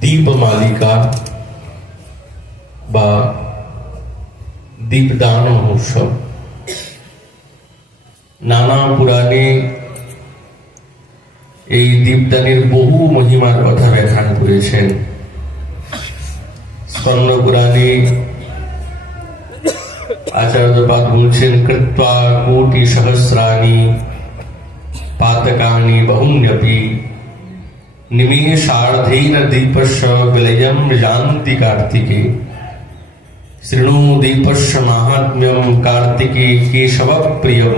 দীপমালিকা বা দীপদান মহোৎসব। নানা পুরাণে এই দীপদানের বহু মহিমার কথা ব্যাখ্যান করেছেন। স্কন্দ পুরাণে আচার্যপাদ বলছেন, কৃত্বা কোটি সহস্রাণি পাতকানি বহুন্যপি নিমেষার্ধেন দীপস্য বিলয়ম জানতি কার্তিকে। শৃণু দীপস্য মাহাত্ম্যম কার্তিকে কেশব প্রিয়ম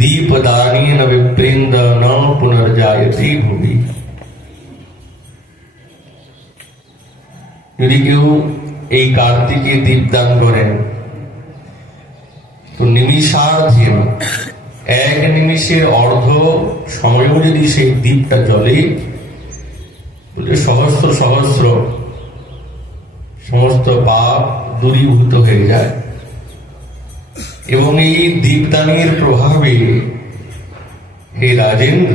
দীপদানেন বিপ্রেন্দ ন পুনর্জায়তে ভুবি। যদি কেউ এই কার্তিকে দীপদান করেন তো নিমিষার্ধেন, এক নিমিষের অর্ধ সময়ও যদি সেই দীপটা জ্বলে, সহস্র সহস্র সমস্ত পাপ দূরীভূত হয়ে যায়। এবং এই দীপদানের প্রভাবে হে রাজেন্দ্র,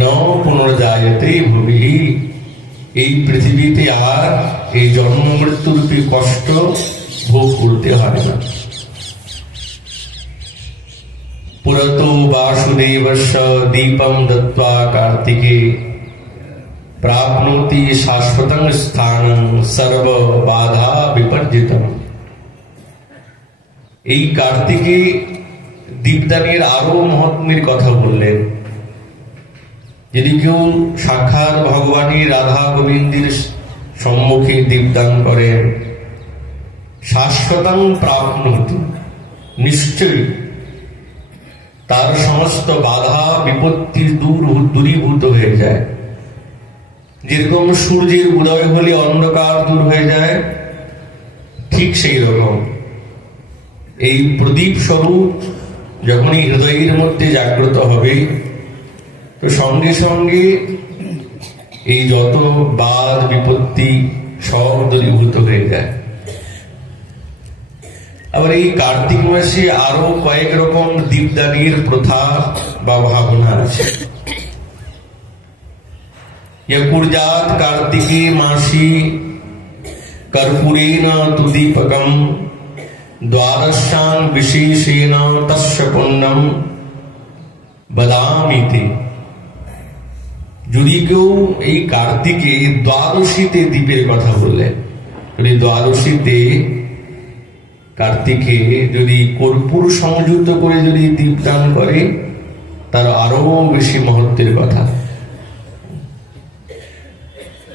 ন পুনর্জায়তে ভুবি, এই পৃথিবীতে আর এই জন্ম মৃত্যুরূপী কষ্ট ভোগ করতে হয় না। পুরতো বাসুদেবস্য দীপম দত্ত্বা কার্তিকে প্রাপ্নোতি শাশ্বতং স্থানং সর্ব বাধা বিপর্জিতম। এই কার্তিকে দীপদানের আরো মহাত্ম্যের কথা বললেন। যদি কেউ সাক্ষাৎ ভগবানী রাধা গোবিন্দের সম্মুখে দীপদান করেন, শাশ্বতং প্রাপ্নোতি, নিশ্চয়ই তার সমস্ত বাধা বিপত্তি দূরীভূত হয়ে যায়। যেরকম সূর্যের উদয় হলে অন্ধকার দূর হয়ে যায়, ঠিক সেই রকম এই প্রদীপ স্বরূপ যখনই হৃদয়ের মধ্যে জাগ্রত হবে, তো সঙ্গে সঙ্গে এই যত বাধ বিপত্তি সব দূরীভূত হয়ে যায়। আবার এই কার্তিক মাসে আরো কয়েক রকম দীপদানের প্রথা বা ভাবনা আছে। কুর্জাত কার্তিকে মাসি কর্পূরেণ তু দীপকম দ্বাদশাং বিশেষেণ তস্য পুণ্যম বদামিতে। যদি কেউ এই কার্তিকে দ্বাদশীতে দীপের কথা বললেন, দ্বাদশীতে কার্তিকে যদি কর্পূর সংযুক্ত করে যদি দীপদান করে, তার আরো বেশি মহত্বের কথা।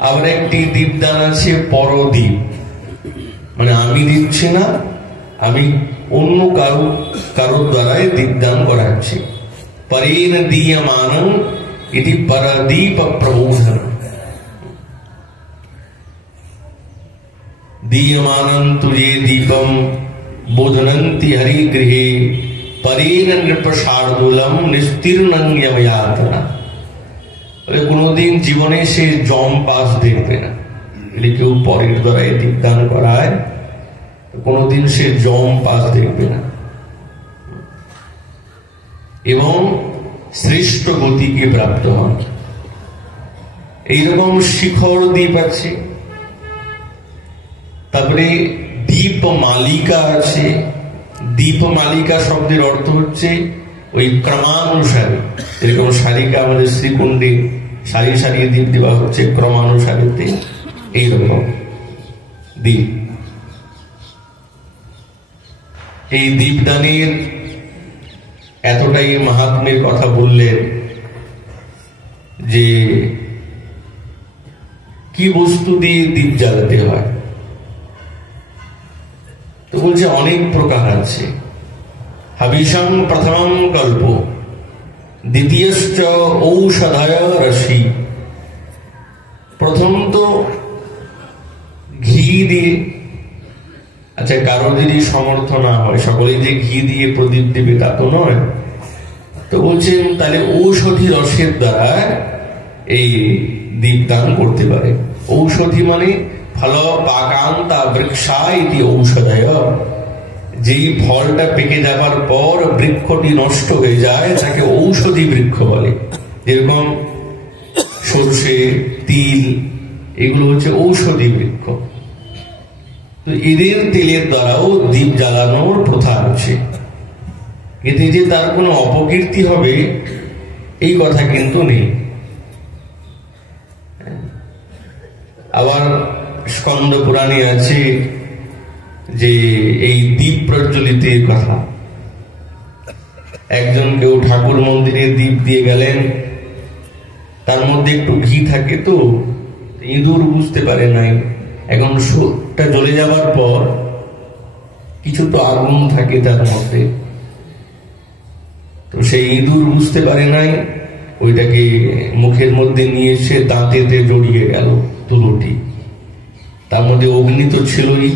আবার একটি দীপদান আছে পরদীপ, মানে আমি দিচ্ছি না, আমি অন্য কারো দ্বারাই দীপদান করাচ্ছি। পরেন দীয়মানং ইতি পরদীপ প্রবোধন। দীয়মানং তুজে দীপম বোধনন্তি হরি গৃহে পরেন নৃপশার্দূলম নিস্তীর্ণং যময়াতনা। কোনদিন জীবনে সে জম পাস দেখবে না। যদি কেউ পরের দ্বারা দীপদান করায়, কোনদিন সে জম পাস দেখবে না এবং শ্রেষ্ঠ গতিকে প্রাপ্ত হন। এইরকম শিখর দ্বীপ আছে। তারপরে দীপ মালিকা আছে। দীপ মালিকা শব্দের অর্থ হচ্ছে ওই ক্রমানুসারে, এরকম শালিকা আমাদের শ্রীকুণ্ডে সারি সারি দীপ দেওয়া হচ্ছে ক্রমানুসারেতে, এইরকম দীপ। এই দীপদানের এতটাই মাহাত্ম্যের কথা বললেন যে কি বস্তু দিয়ে দীপ জ্বালাতে হয়। তো বলছে অনেক প্রকার আছে। হবিষং প্রথমং কল্প দ্বিতীয়শ্চ ঔষধয় রসি। প্রথম তো ঘি দিয়ে, আচ্ছা কারো যদি সমর্থ না হয়, সকলেই যে ঘি দিয়ে প্রদীপ দেবে তা তো নয়। তো বলছেন তাহলে ঔষধি রসের দ্বারা এই দীপদান করতে পারে। ঔষধি মানে ফল পাকান্তা বৃক্ষা ইতি ঔষধয়। যেই ফলটা পেকে যাবার পর বৃক্ষটি নষ্ট হয়ে যায়, তাকে ঔষধি বৃক্ষ বলে। যেরকম সর্ষে, তিল, এগুলো হচ্ছে ঔষধি বৃক্ষ। তো এদের তেলের দ্বারাও দীপ জ্বালানোর প্রথা আছে। এতে যে তার কোনো অপকীর্তি হবে এই কথা কিন্তু নেই। আবার স্কন্দ পুরাণে আছে যে এই দীপ প্রজ্বলিতের কথা। একজন কেউ ঠাকুর মন্দিরে দীপ দিয়ে গেলেন, তার মধ্যে একটু ঘি থাকে, তো ইঁদুর বুঝতে পারে নাই। এখন সুরটা জ্বলে যাবার পর কিছু তো আগুন থাকে তার মধ্যে, তো সেই ইঁদুর বুঝতে পারে নাই, ওইটাকে মুখের মধ্যে নিয়ে এসে দাঁতেতে জড়িয়ে গেল তুলোটি। তার মধ্যে অগ্নি তো ছিলই,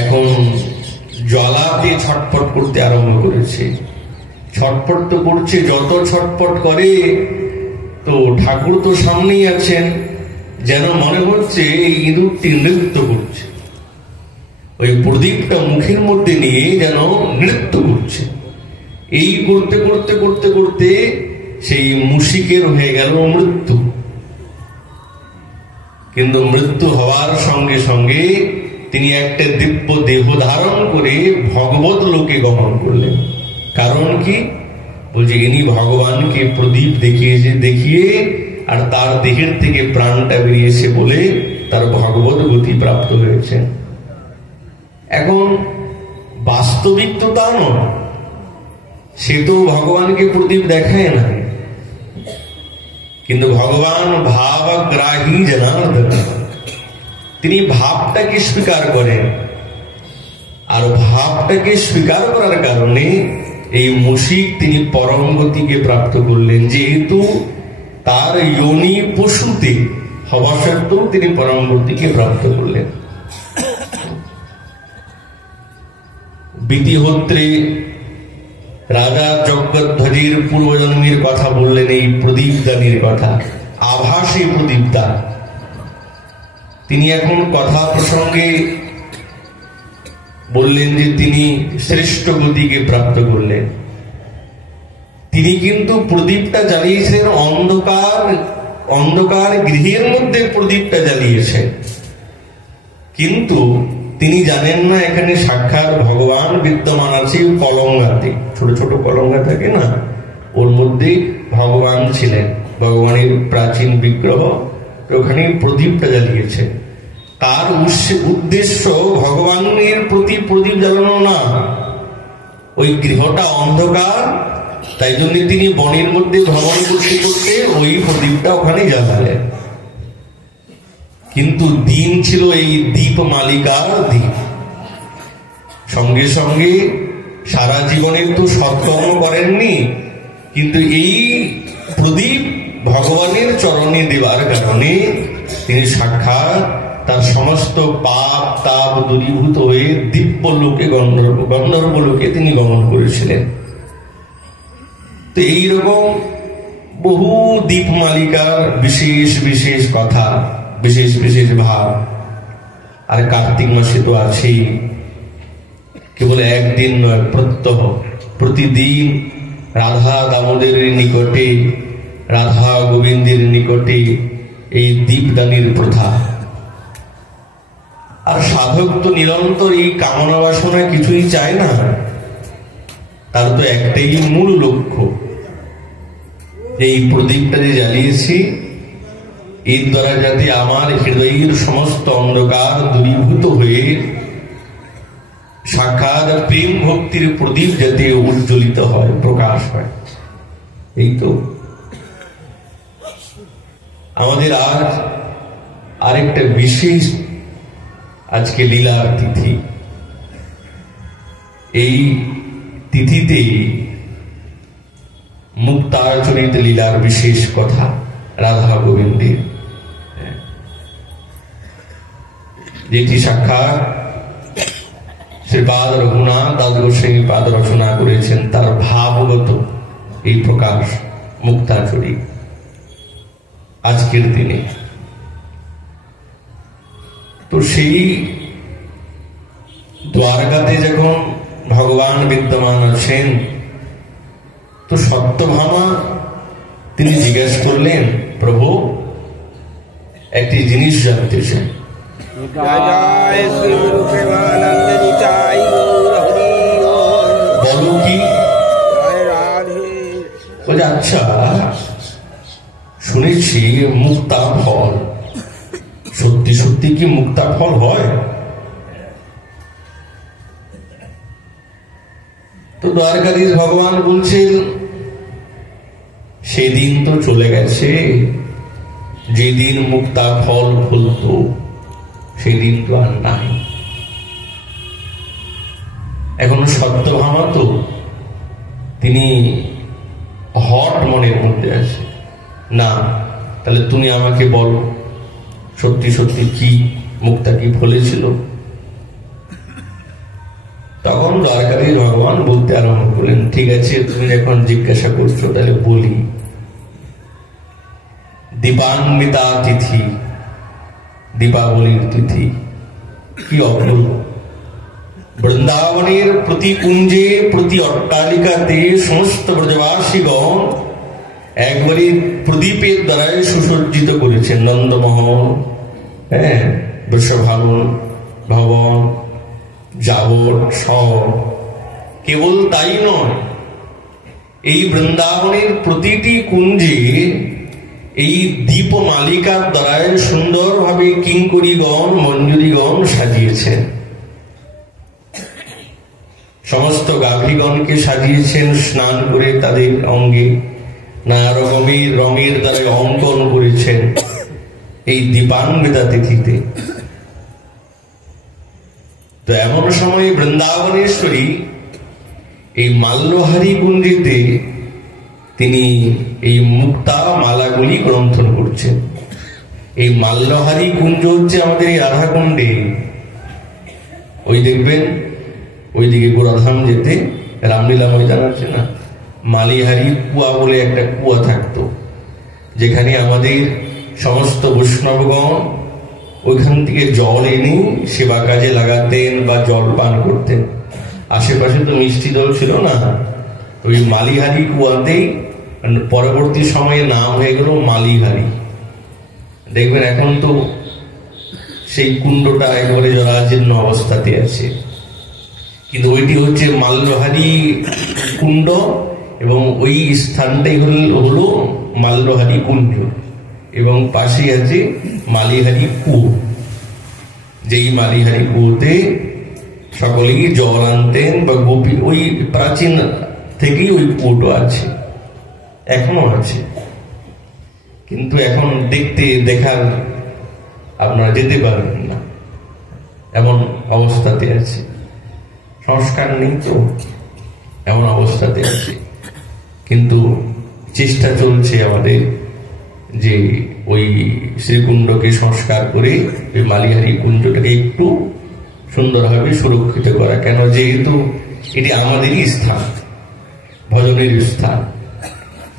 এখন জ্বালাতে ছটফট করতে আরম্ভ করেছে। ছটফট তো করছে, যত ছটফট করে তো ঠাকুর তো সামনেই আছেন, যেন মনে হচ্ছে এই ইঁদুরটি নৃত্য করছে। ওই প্রদীপটা মুখের মধ্যে নিয়ে যেন নৃত্য করছে। এই করতে করতে করতে করতে সেই মুশিকের হয়ে গেল মৃত্যু। কিন্তু মৃত্যু হওয়ার সঙ্গে সঙ্গে তিনি একটা দিব্য দেহ ধারণ করে ভগবত লোকে গমন করলেন। কারণ কি? বলছে ইনি ভগবানকে প্রদীপ দেখিয়ে আর তার দেহের থেকে প্রাণটা বেরিয়েছে বলে তার ভগবত গতি প্রাপ্ত হয়েছে। এখন বাস্তবিক তো তা নয়, সে তো ভগবানকে প্রদীপ দেখায় না, কিন্তু ভগবান ভাবগ্রাহী জনার্দন, তিনি ভাবটাকে স্বীকার করেন। আর ভাবটাকে স্বীকার করার কারণে এই মুশিক তিনি পরম গতিকে প্রাপ্ত করলেন। যেহেতু তার যোনি পশুতে হওয়া সত্ত্বেও তিনি পরম গতিকে প্রাপ্ত করলেন। বিতিহোত্রে রাজা জগদ্ধ্বজের পূর্বজন্মের কথা বললেন, এই প্রদীপদানের কথা, আভাসী প্রদীপদান। তিনি এখন কথা প্রসঙ্গে বললেন যে তিনি শ্রেষ্ঠ গতিকে প্রাপ্ত করলেন। তিনি কিন্তু প্রদীপটা জ্বালিয়েছেন অন্ধকার গৃহের মধ্যে প্রদীপটা জ্বালিয়েছেন, কিন্তু তিনি জানেন না এখানে সাক্ষাৎ ভগবান বিদ্যমান আছে। কলঙ্গাতে ছোট ছোট কলঙ্গা থাকে না, ওর মধ্যে ভগবান ছিলেন, ভগবানের প্রাচীন বিগ্রহ, ওখানে প্রদীপটা জ্বালিয়েছে। তার উদ্দেশ্য ভগবানের প্রতি প্রদীপ জ্বালানো না, ওই গৃহটা অন্ধকার, তাই জন্য তিনি বনের মধ্যে ভ্রমণ করতে করতে ওই প্রদীপটা ওখানে জ্বালালেন। কিন্তু দিন ছিল এই দীপ মালিকার দিন। সঙ্গে সঙ্গে সারা জীবনে তো সৎকর্ম করেননি, কিন্তু এই প্রদীপ ভগবানের চরণে দেওয়ার কারণে তিনি সাক্ষাৎ তার সমস্ত পাপ তাপ দূরীভূত হয়ে দিব্য লোকে গন্ধর্ব লোকে তিনি গমন করেছিলেন। তো এইরকম বহু দীপ মালিকার বিশেষ বিশেষ কথা, বিশেষ বিশেষ ভাব। আর কার্তিক মাসে তো আছেই, কেবল একদিন নয়, প্রত্যহ প্রতিদিন রাধা দামোদরের নিকটে, রাধা গোবিন্দের নিকটে এই দীপদানের প্রথা। আর সাধক তো নিরন্তর এই কামনা বাসনা কিছুই চায় না, তার তো একটাই মূল লক্ষ্য, এই প্রদীপটা যে জ্বালিয়েছি এর দ্বারা যাতে আমার হৃদয়ের সমস্ত অন্ধকার দূরীভূত হয়ে সাক্ষাৎ প্রেম ভক্তির প্রদীপ যাতে উজ্জ্বলিত হয়, প্রকাশ হয়। এই তো আমাদের আজ আরেকটা বিশেষ আজকে লীলার তিথি। এই তিথিতে মুক্তাচরিত লীলার বিশেষ কথা, রাধা গোবিন্দের, যেটি সাক্ষাৎ শ্রীপাদ রঘুনাথ দাস গোস্বামী পাদ রচনা করেছেন, তার ভাবগত এই প্রকাশ মুক্তাচরিত আজকের দিনে। তো সেই দ্বারকাতে যখন ভগবান বিদ্যমান আছেন, তো সত্যভামা তিনি জিজ্ঞেস করলেন, প্রভু একটি জিনিস জানতে চাই। বলো কি? আচ্ছা, শুনেছি মুক্তা ফল, সত্যি সত্যি কি মুক্তা ফল হয়? তো দ্বারকাধীশ ভগবান বলছেন, সেদিন তো চলে গেছে, যেদিন মুক্তা ফল ফলত সেদিন তো আর নাই। এখনো সত্যভামা তো তিনি হট মনের মধ্যে আছে, না তাহলে তুমি আমাকে বলো সত্যি সত্যি কি মুক্তা কি ফলেছিল? তখন দ্বারকাধীশ ভগবান বলতে আরম্ভ করলেন, ঠিক আছে তুমি যখন জিজ্ঞাসা করছো তাহলে বলি। দীপান্বিতা তিথি, দীপাবলির তিথি কি অপূর্ব। বৃন্দাবনের প্রতি কুঞ্জে প্রতি অট্টালিকাতে সমস্ত ব্রজবাসীগণ একবারে প্রদীপের দ্বারাই সুসজ্জিত করেছেন। নন্দমোহন, বৃষভানু ভবন, যাবট সব। কেবল তাই নয়, এই বৃন্দাবনের প্রতিটি কুঞ্জে এই দীপমালিকার দ্বারাই সুন্দরভাবে কিঙ্করীগণ মঞ্জুরীগণ সাজিয়েছেন। সমস্ত গাভীগণকে সাজিয়েছেন স্নান করে তাদের অঙ্গে নানা রকমের রঙের দ্বারা অঙ্কন করেছেন এই দীপান্বিতা তিথিতে। তো এমন সময় বৃন্দাবনেশ্বরী এই মাল্যহারি কুঞ্জেতে তিনি এই মুক্তা মালাগুলি গ্রন্থন করছেন। এই মাল্যহারি কুঞ্জ হচ্ছে আমাদের এই রাধাকুণ্ডে, ওই দেখবেন ওইদিকে গোরাধাম যেতে রামলীলা ময়দান আছে না, মালিহারি কুয়া বলে একটা কুয়া থাকতো, যেখানে আমাদের সমস্ত বৈষ্ণবগণ ওইখান থেকে জল এনে সেবা কাজে লাগাতেন বা জল পান করতেন। আশেপাশে তো মিষ্টি জল ছিল না, ওই মালিহারি কুয়াতেই পরবর্তী সময়ে নাম হয়ে গেল মালিহারি। দেখবেন এখন তো সেই কুণ্ডটা একেবারে জরাজীর্ণ অবস্থাতে আছে, কিন্তু ওইটি হচ্ছে মাল্যহারি কুণ্ড এবং ওই স্থানটাই হলো মাল্যহারি কুঞ্জ এবং পাশে আছে মালিহারি কুয়ো। যেই মালিহারি কুয়োতে সকলেই জল আনতেন বা গোপী, ওই প্রাচীন থেকেই ওই কুয়োটা আছে, এখনো আছে, কিন্তু এখন দেখার আপনারা যেতে পারবেন না, এমন অবস্থাতে আছে। সংস্কার নেই তো, এমন অবস্থাতে আছে। কিন্তু চেষ্টা চলছে আমাদের যে ওই শ্রীকুণ্ডকে সংস্কার করে ওই মালিহারি কুঞ্জটাকে একটু সুন্দরভাবে সুরক্ষিত করা। কেন? যেহেতু এটি আমাদেরই স্থান, ভজনের স্থান,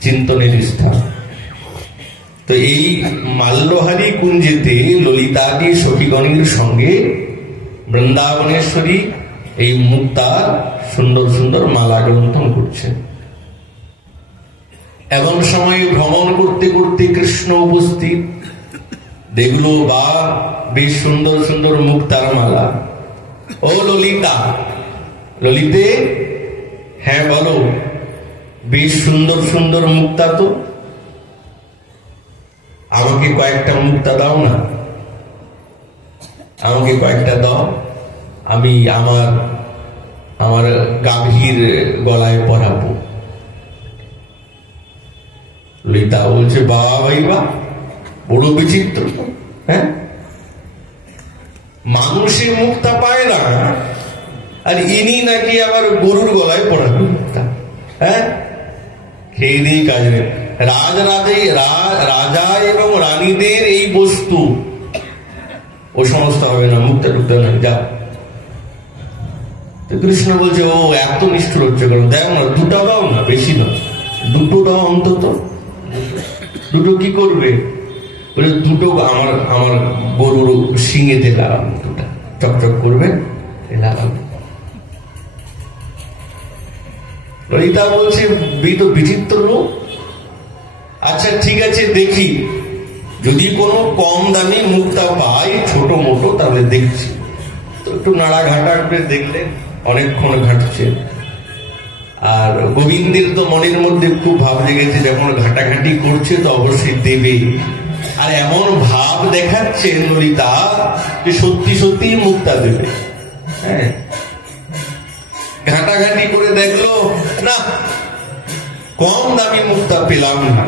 চিন্তনের স্থান। তো এই মাল্যহারি কুঞ্জেতে ললিতাদি সখীগণের সঙ্গে বৃন্দাবনেশ্বরী এই মুক্তার সুন্দর সুন্দর মালা গ্রন্থন করছেন। এমন সময় ভ্রমণ করতে করতে কৃষ্ণ উপস্থিত, দেখলো বা বেশ সুন্দর সুন্দর মুক্তার মালা। ও ললিতা, ললিতে, হ্যাঁ বলো, বেশ সুন্দর সুন্দর মুক্তা তো, আমাকে কয়েকটা মুক্তা দাও না, আমাকে কয়েকটা দাও, আমি আমার গাভীর গলায় পরাবো। ললিতা বলছে, বাবা ভাইবা, বড় বিচিত্র, হ্যাঁ, মানুষের মুক্তা পায় না আর ইনি নাকি আবার গরুর গলায় পড়াবে মুক্তা। হ্যাঁ, খেয়ে দিয়ে কাজ নেই। রাজা এবং রানীদের এই বস্তু, ও সমস্ত হবে না, মুক্তা টুক্তা নয়, যা। তো কৃষ্ণ বলছে, ও এত নিষ্ঠুর হচ্ছে কেন? দেখো না, দুটো দাও না, বেশি না, দুটো দাও অন্তত। দুটো কি করবে? বলে, দুটো আমার গরুর শিঙেতে লাগাবো, দুটা চকচক করবে, লাগাবো। ললিতা বলছে, তো বিচিত্র লোক, আচ্ছা ঠিক আছে দেখি। যদি কোনো কম দামি মুক্তা পাই ছোট মোটো তাহলে দেখছি। তো একটু নাড়া ঘাটা করে দেখলেন, অনেকক্ষণ ঘাটছে। আর গোবিন্দের তো মনের মধ্যে খুব ভাব লেগেছে, যখন ঘাটাঘাটি করছে তো অবশ্যই দেবে। আর এমন ভাব দেখাচ্ছে ললিতা যে সত্যি সত্যি মুক্তা দেবে। হ্যাঁ, ঘাটাঘাটি করে দেখলো না, কম দামি মুক্তা পেলাম না,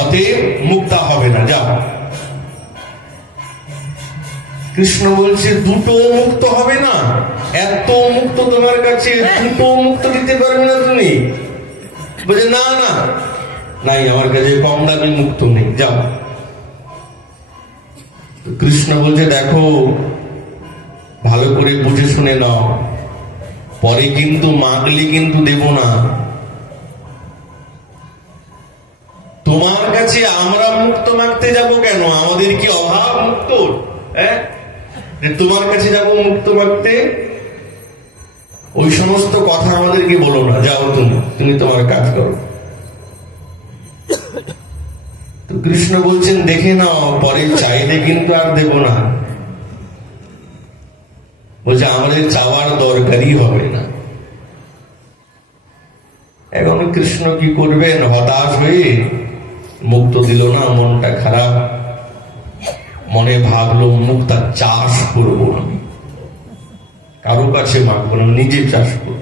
অতএব মুক্তা হবে না, যাও। কৃষ্ণ বলছে দুটো মুক্ত হবে না? এত মুক্ত তোমার কাছে, দুটো মুক্ত দিতে পারবে না তুমি? বলছে না না, নাই আমার কাছে কম দামি মুক্ত নেই, যাও। কৃষ্ণ বলছে দেখো, ভালো করে বুঝে শুনে নাও, পরে কিন্তু মাগলে কিন্তু দেব না। তোমার কাছে আমরা মুক্ত মাগতে যাব কেন? আমাদের কি অভাব মুক্ত? হ্যাঁ, তোমার কাছে যাব মুক্ত মাগতে? ওই সমস্ত কথা আমাদেরকে বলো না, যাও তুমি তোমার কাজ করো। তো কৃষ্ণ বলছেন দেখে নাও, পরে চাইলে কিন্তু আর দেব না। বলছে আমাদের চাওয়ার দরকারই হবে না। এখন কৃষ্ণ কি করবেন? হতাশ হয়ে মুক্ত দিল না, মনটা খারাপ, মনে ভাবলো মুক্তা চাষ করবো আমি, কারো কাছে মাগবো না, নিজে চাষ করব।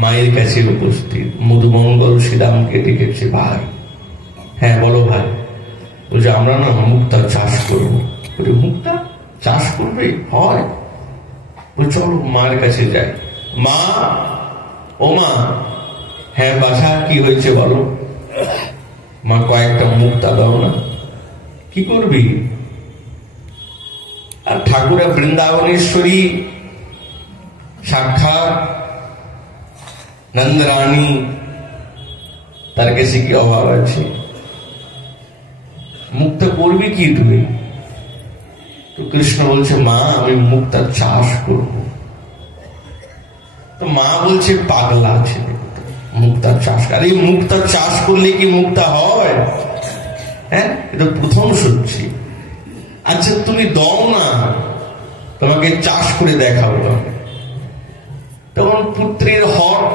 মায়ের কাছে উপস্থিত মধুমঙ্গল শ্রীরামকে ডেকেছে, ভাই। হ্যাঁ বলো ভাই। বলছে আমরা না মুক্তা চাষ করবো। বলে মুক্তা চাষ করবে? হয়। বলছে চলো মায়ের কাছে যাই। মা, ও মা। হ্যাঁ বাছা, কি হয়েছে বলো। মা কয়েকটা মুক্তা দাও না। কি করবি? আর ঠাকুরা বৃন্দাবনেশ্বরী সাক্ষাৎ নন্দরানী, তার কাছে কি অভাব আছে? মুক্তা করবি কি তুমি? তো কৃষ্ণ বলছে মা আমি মুক্তা চাষ করব। তো মা বলছে পাগলা আছে, মুক্তা চাষ। আরে মুক্তা চাষ করলে কি মুক্তা হয়? হ্যাঁ, এটা প্রথম শুনছি। আচ্ছা তুমি দাও না, তোমাকে চাষ করে দেখাবো। তখন পুত্রের হট,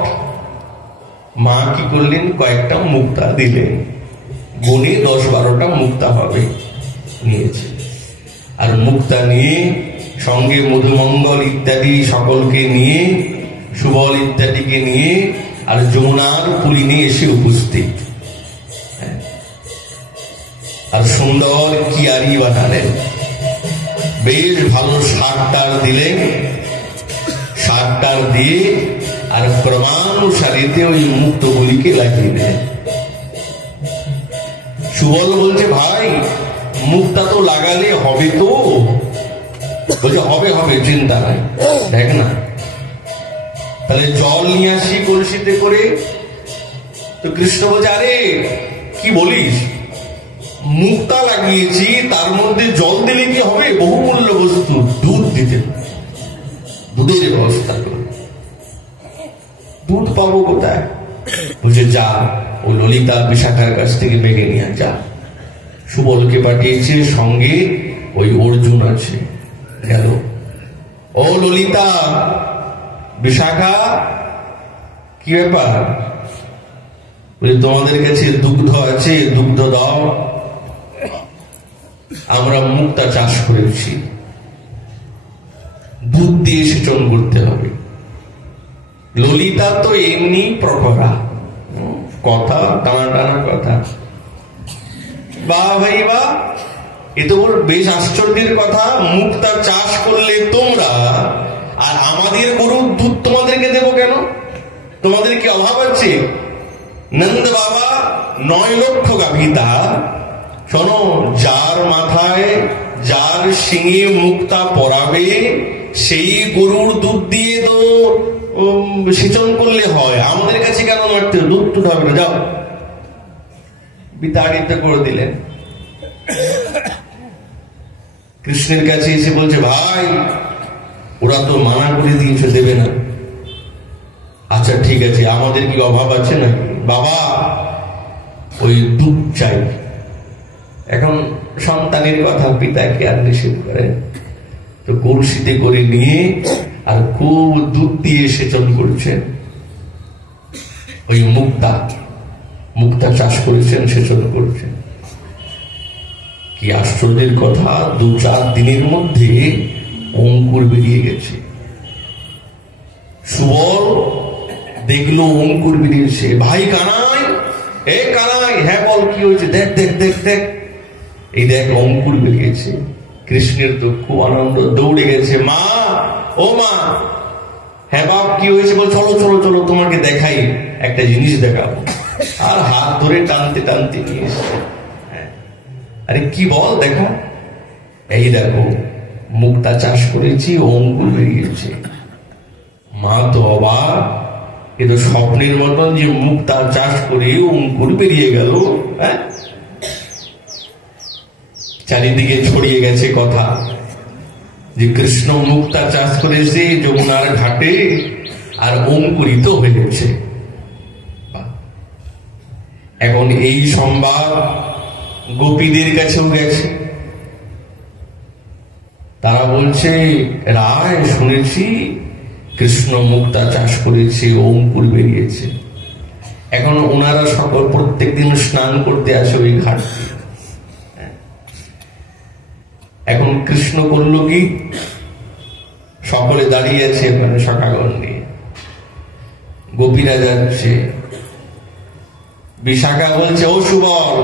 মা কি করলেন, কয়েকটা মুক্তা দিলেন। গুণে 10-12টা মুক্তা হবে, নিয়েছে। আর মুক্তা নিয়ে সঙ্গে মধুমঙ্গল ইত্যাদি সকলকে নিয়ে, সুবল ইত্যাদিকে নিয়ে, আর যমুনার পুলিনে এসে উপস্থিত। আর সুন্দর কিয়ারি বানালেন, বেশ ভালো শাকটার দিলেন। শাকটার দিয়ে আর ক্রমানুসারিতে ওই মুক্তগুলিকে লাগিয়ে দিলেন। সুবল বলছে ভাই মুক্তা তো লাগালে হবে তো? বলছে হবে হবে, চিন্তা নাই। দেখ না, তাহলে জল নিয়ে আসি কলসিতে করে। তো কৃষ্ণ বলছে আরে কি বলিস, মুক্তা লাগিয়েছি, তার মধ্যে জল দিলে কি হবে? বহুমূল্য বস্তু, দুধ দিতে, দুধের ব্যবস্থা করো। দুধ পাবো কোথায়? বুঝে যা, ও ললিতা বিশাখার কাছ থেকে মেঘে নিয়ে যা। সুবলকে পাঠিয়েছে, সঙ্গে ওই অর্জুন আছে। গেল, ও ললিতা বিশাখা কি ব্যাপার? তোমাদের কাছে দুগ্ধ আছে, দুগ্ধ দাও। আমরা মুক্তা চাষ করেছি, দুধ দিয়ে সেচন করতে হবে। ললিতা তো এমনি প্রখরা, কথা টানা টানা কথা। বাহ ভাই বাহ, এ তো বেশ আশ্চর্যের কথা। মুক্তা চাষ করলে তোমরা, আর আমাদের গরুর দুধ তোমাদেরকে দেবো কেন? তোমাদের কি অভাব আছে? নন্দ বাবা 9 লক্ষ গাভীতা। শোনো, যার মাথায় যার শিঙে মুক্তা পরাবে সেই গরুর দুধ দিয়ে তো সেচন করলে হয়। আমাদের কাছে কেন মারতে? দুধ টুধ হবে না, যাও। বিতাড়িত করে দিলেন। কৃষ্ণের কাছে এসে বলছে ভাই ওরা তো মানা করে দিয়েছে, দেবে না। আচ্ছা ঠিক আছে, আমাদের কি অভাব আছে না? বাবা ওই দুধ চাই। এখন সন্তানের কথা পিতা কি আর নিষেধ করেন? তো কলসিতে করে নিয়ে আর খুব দুধ দিয়ে সেচন করছেন। ওই মুক্তা চাষ করেছেন, সেচন করছেন। কি আশ্চর্যের কথা, 2-4 দিনের মধ্যে অঙ্কুর বেরিয়ে গেছে। সুবল দেখলো অঙ্কুর বেরিয়েছে। ভাই কানাই, এ কানাই, হ্যাঁ বল কি হয়েছে? দেখ দেখ দেখ দেখ, এই দেখ অঙ্কুর বেরিয়েছে। কৃষ্ণের তো খুব আনন্দ, দৌড়ে গেছে। মা, ও মা, হ্যাঁ বাপ কি হয়েছে? বল চলো চলো চলো, তোমাকে দেখাই, একটা জিনিস দেখাবো। আর হাত ধরে টানতে টানতে নিয়ে এসছে। আরে কি বল, দেখা। এই দেখো, মুক্তা চাষ করেছি, অঙ্কুর বেরিয়েছে। মা তো অবাক, এ তো স্বপ্নের মতন যে মুক্তা চাষ করে অঙ্কুর বেরিয়ে গেল। হ্যাঁ, চারিদিকে ছড়িয়ে গেছে কথা যে কৃষ্ণ মুক্তা চাষ করেছে যমুনার ঘাটে আর অঙ্কুরিত হয়েছে। এখন এই সংবাদ গোপীদের কাছেও গেছে। তারা বলছে, রায় শুনেছি কৃষ্ণ মুক্তা চাষ করেছে, অঙ্কুর বেরিয়েছে। এখন ওনারা সকল প্রত্যেকদিন স্নান করতে আসে ওই ঘাট। এখন কৃষ্ণ করলো কি, সকলে দাঁড়িয়ে আছে মানে সখাগণ নিয়ে, গোপীরা যাচ্ছে। বিশাখা বলছে, ও সুবল,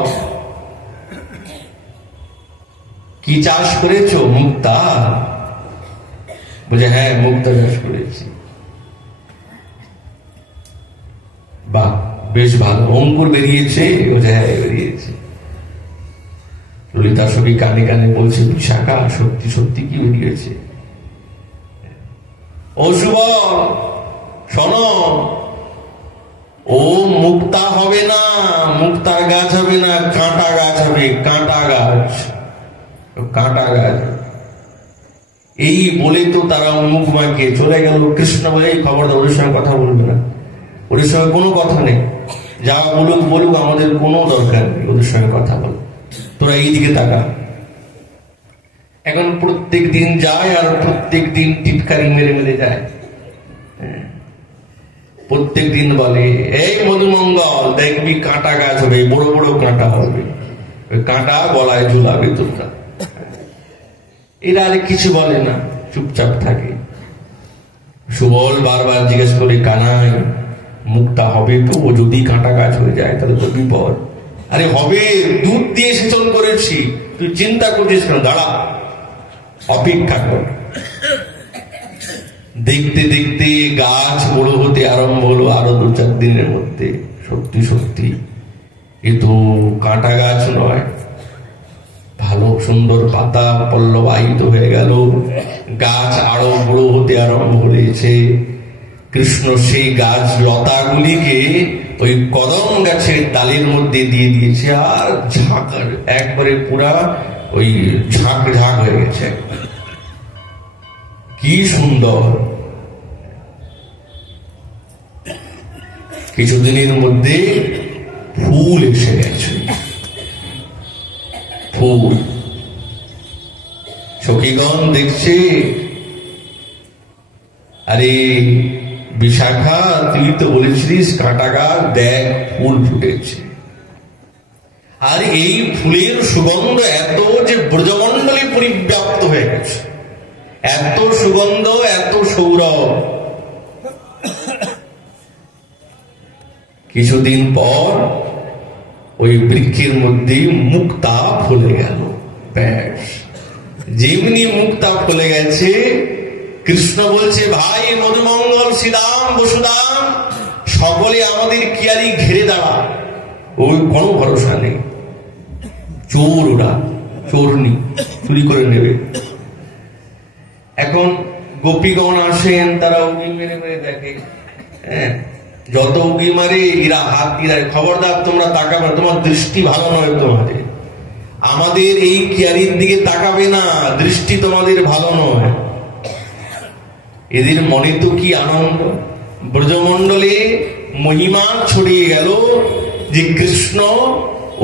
কি চাষ করেছো? মুক্তা। বলছে, হ্যাঁ মুক্তা চাষ করেছি। বাহ, বেশ ভালো, অঙ্কুর বেরিয়েছে? বলছে, হ্যাঁ বেরিয়েছে। ললিতা সখী কানে কানে বলছে, বিশাখা সত্যি সত্যি কি বেরিয়েছে? ও সুবল শোনো, ও মুক্তা হবে না, মুক্তার গাছ হবে না, কাঁটা গাছ হবে, কাঁটা গাছ, কাঁটা গাছ। এই বলে তো তারা মুখ মাখিয়ে চলে গেল। কৃষ্ণ বলে, খবরদার ওদের সঙ্গে কথা বলবে না, ওদের সঙ্গে কোনো কথা নেই, যা বলুক বলুক, আমাদের কোনো দরকার নেই ওদের সঙ্গে কথা বল, তোরা এইদিকে তাকা। এখন প্রত্যেক দিন যায় আর প্রত্যেক দিন টিটকারি মেরে মেরে যায়। প্রত্যেক দিন বলে, এই মধুমঙ্গল দেখবি কাঁটা গাছ হবে, বড় বড় কাঁটা হবে, ওই কাঁটা গলায় ঝুলাবে তোমরা। এরা আর কিছু বলে না, চুপচাপ থাকে। সুবল বারবার জিজ্ঞেস করে, কানাই মুক্তা হবে তো? যদি কাঁটা গাছ হয়ে যায় তাহলে তো বিপদ। আরে হবে, দুধ দিয়ে সেচন করেছি, তুই চিন্তা করছিস কেন? দাঁড়া, অপেক্ষা কর। দেখতে দেখতে গাছ বড় হতে আরম্ভ হলো। আরো 2-4 দিনের মধ্যে সত্যি সত্যি এ তো কাঁটা গাছ নয়, ভালো সুন্দর পাতা পল্লবায়িত হয়ে গেল, গাছ আরো বড় হতে আরম্ভ হয়েছে। কৃষ্ণ সেই গাছ লতাগুলিকে ওই কদম গাছের ডালের মধ্যে দিয়ে দিয়েছে, আর ঝাঁক একবারে পুরা ওই ঝাঁক ঝাঁক হয়ে গেছে। কি সুন্দর! কিছুদিনের মধ্যে ফুল এসে গেছে, ফুল। সখীগণ দেখছে, আরে বিশাখা তুই তো বলেছিলিস কাঁটা গাছ, দেখ ফুল ফুটেছে। আর এই ফুলের সুগন্ধ এত যে ব্রজমণ্ডলে পরিব্যাপ্ত হয়ে গেছে, এত সুগন্ধ, এত সৌরভ। কিছুদিন পর ওই বৃক্ষের মধ্যে মুক্তা ফলে গেল। ব্যাস, যেমনি মুক্তা ফলে গেছে, কৃষ্ণ বলছে, ভাই মধুমঙ্গল, শ্রীরাম, বসুদাম, সকলে আমাদের কিয়ারি ঘিরে দাঁড়া। ওই কোনো ভরসা নেই, চোর, ওরা চোরনি, চুরি করে নেবে। এখন গোপীগণ আসেন, তারা উগি মেরে মেরে দেখে। হ্যাঁ, যত উগি মারে এরা হাত দিয়ে, খবরদার তোমরা তাকাবে, তোমার দৃষ্টি ভালো নয়, তোমাদের আমাদের এই কিয়ারির দিকে তাকাবে না, দৃষ্টি তোমাদের ভালো নয়। এদের মনে তো কি আনন্দ, ব্রজমণ্ডলে মহিমা ছড়িয়ে গেল যে কৃষ্ণ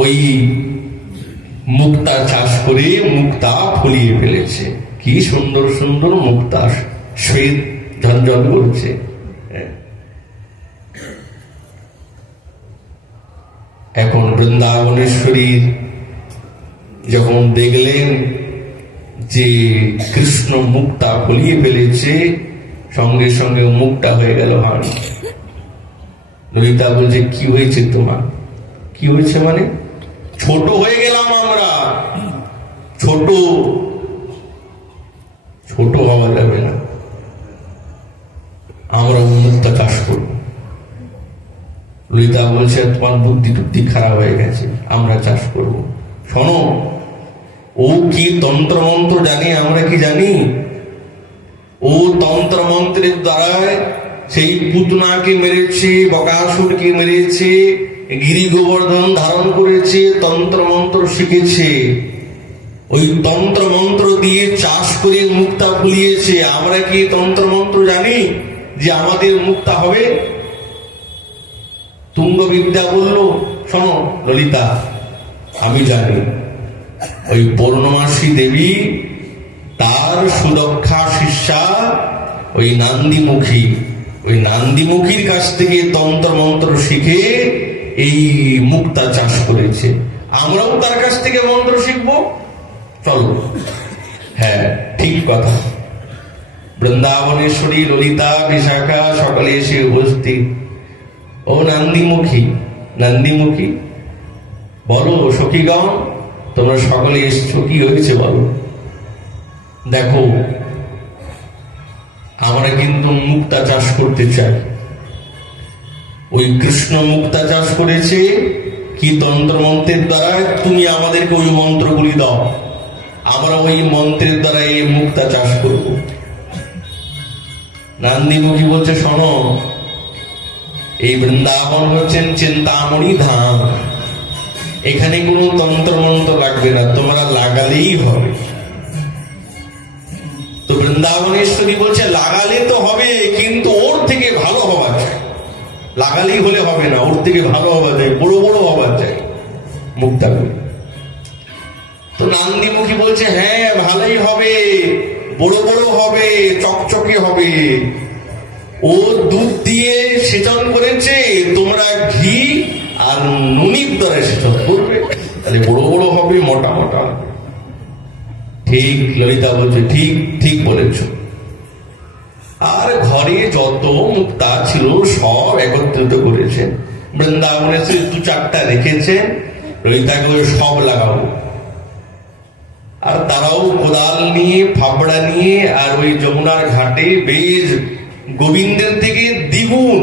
ওই মুক্তা চাষ করে মুক্তা ফলিয়ে ফেলেছে। কি সুন্দর সুন্দর মুক্তা শ্বেত ঝলঝল করছে। এখন বৃন্দাবনেশ্বরীর যখন দেখলেন যে কৃষ্ণ মুক্তা ফলিয়ে ফেলেছে, সঙ্গে সঙ্গে মুক্তা হয়ে গেল হান। ললিতা বলছে, কি হয়েছে তোমার? কি হয়েছে মানে? ছোট হয়ে গেলাম আমরা। ছোট ছোট হওয়া যাবে না, আমরা মুক্তা চাষ করব। ললিতা বলছে, তোমার বুদ্ধি টুদ্ধি খারাপ হয়ে গেছে, আমরা চাষ করব। শোনো, ও কি তন্ত্র মন্ত্র জানি, আমরা কি জানি? ও তন্ত্র মন্ত্রের দ্বারা সেই পুতনাকে মেরেছে, বকাসুরকে মেরেছে, গিরি গোবর্ধন ধারণ করেছে, তন্ত্র মন্ত্র শিখেছে। ওই তন্ত্র মন্ত্র দিয়ে চাষ করে মুক্তা ফলিয়েছে। আমরা কি তন্ত্র মন্ত্র জানি যে আমাদের মুক্তা হবে? তুঙ্গবিদ্যা বলল, শোনো ললিতা, আমি জানি ওই পূর্ণমাসী দেবী তার সুদক্ষা শিষ্যা ওই নান্দিমুখীর কাছ থেকে তন্ত্র মন্ত্র শিখে এই মুক্তা চাষ করেছে। আমরাও তার কাছ থেকে মন্ত্র শিখবো, চলো। হ্যাঁ, ঠিক কথা। বৃন্দাবনেশ্বরী, ললিতা, বিশাখা সকলে এসে উপস্থিত। ও নান্দিমুখী, বলো সখীগণ, তোমরা সকলে এসছো, কি হয়েছে বলো। দেখো, আমরা কিন্তু মুক্তা চাষ করতে চাই। ওই কৃষ্ণ মুক্তা চাষ করেছে কি তন্ত্র মন্ত্রের দ্বারা, তুমি আমাদেরকে ওই মন্ত্রগুলি দাও, আমরা ওই মন্ত্রের দ্বারা এই মুক্তা চাষ করব। নান্দিমুখী বলছে, শোনো, এই বৃন্দাবন হচ্ছেন চিন্তামণি ধাম, এখানে কোনো তন্ত্র মন্ত্র লাগবে না, তোমরা লাগালেই হবে। তো বৃন্দাবনেশ্বরী বলছে, লাগালে তো হবে, কিন্তু ওর থেকে ভালো হওয়া চাই। লাগালেই হলে হবে না, ওর থেকে ভালো হওয়া যায়, বড় বড় হওয়া চাই মুক্তাগুলি। তো নান্দিমুখী বলছে, হ্যাঁ ভালোই হবে, বড় বড় হবে, চকচকে হবে। ও দুধ দিয়ে সেচন করেছে, তোমরা ঘি আর নুনির দ্বারা সেচন করবে, তাহলে বড় বড় হবে, মোটা মোটা হবে। ঠিক, ললিতা বলছে, ঠিক ঠিক বলেছ। আর ঘরে যত মুক্তা ছিল সব একত্রিত করেছেন। বৃন্দাবনে 2-4টা রেখেছেন, ললিতাকে সব লাগাবো। আর তারাও কোদাল নিয়ে, ফাবড়া নিয়ে, আর ওই যমুনার ঘাটে বেশ গোবিন্দের থেকে দ্বিগুণ